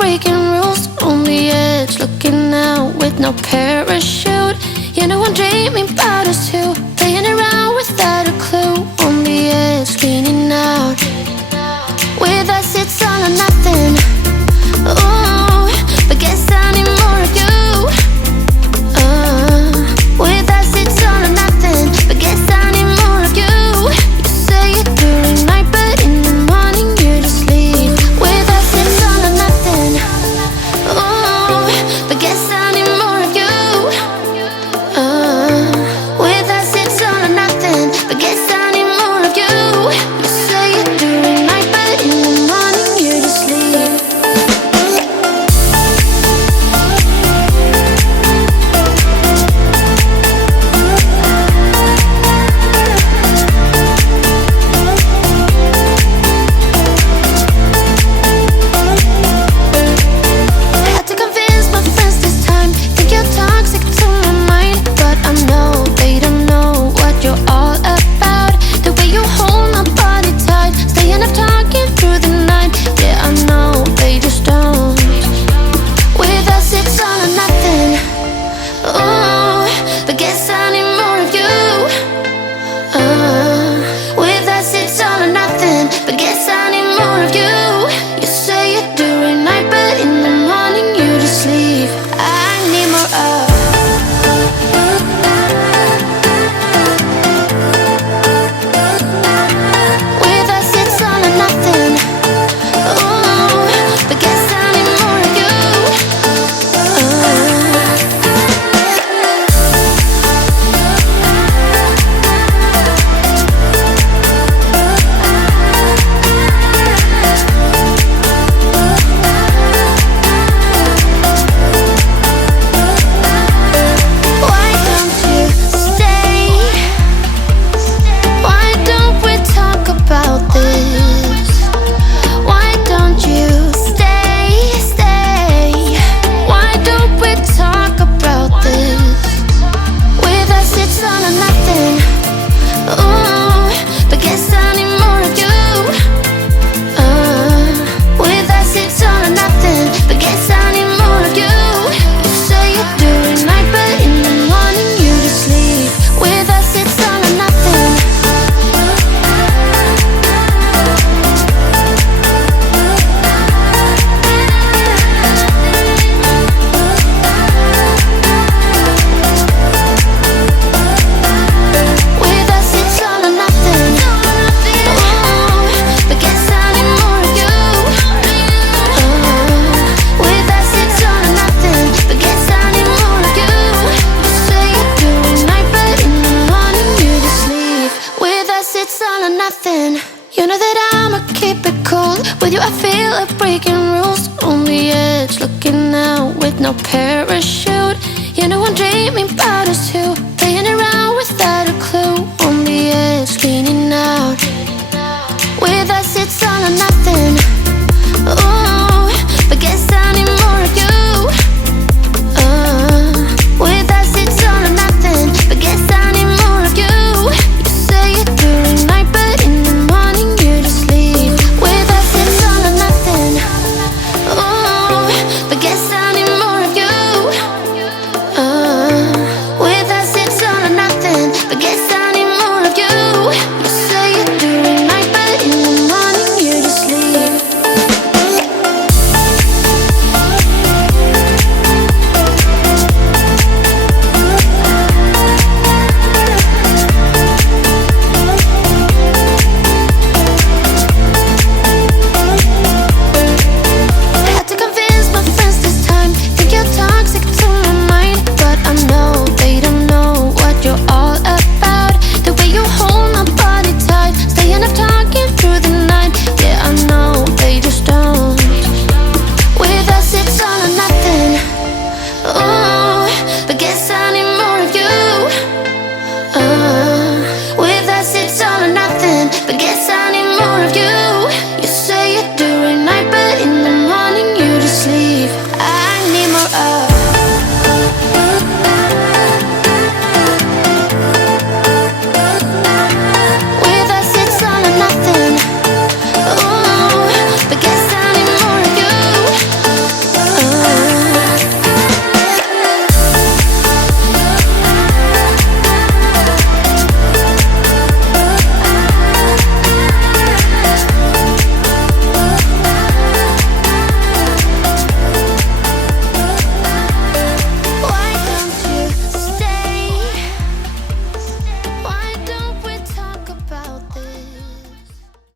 breaking rules on the edge, looking out with no parachute. You know I'm dreaming about us two, playing around without a clue. On the edge, leaning out. With us it's all or nothing. Ooh, but guess I need more of you. With us it's all or nothing, but guess I need more of you. You say it during night, but in the morning you just leave. With us it's all or nothing. Ooh, but guess I need more of you. With us it's all or nothing, but guess I need more of you. You say it during night, but in the morning you just leave. Had to convince my friends this time. Think you're toxic to my mind, but I know they don't know what you're all about. The way you hold my body tight, staying up talking through the night. Yeah, I know they just don't. With us it's all or nothing. Ooh, but guess I need more of you. With us it's all or nothing, but guess I need more of you. You say it during night, but in the morning you just leave. I need more of. With us it's all or nothing. Ooh, but guess I need more of you. Why don't you stay? Why don't we talk about this? Why don't you stay? Why don't we talk about this? With us it's all or nothing. Ooh, but guess I need more of you. With us it's all or nothing, but guess I need more of you. You say it during night, but in the morning you just leave. With us it's all or nothing. With us it's all or nothing. Ooh, but guess I need more of you. With us it's all or nothing, but guess I need more of you. You say it during night, but in the morning you just leave. With us it's all or nothing. You know that I'ma keep it cool. With you I feel like breaking rules. On the edge, looking out with no parachute. You know I'm dreaming about us two, playing around without a clue. On the edge, leaning out. With us it's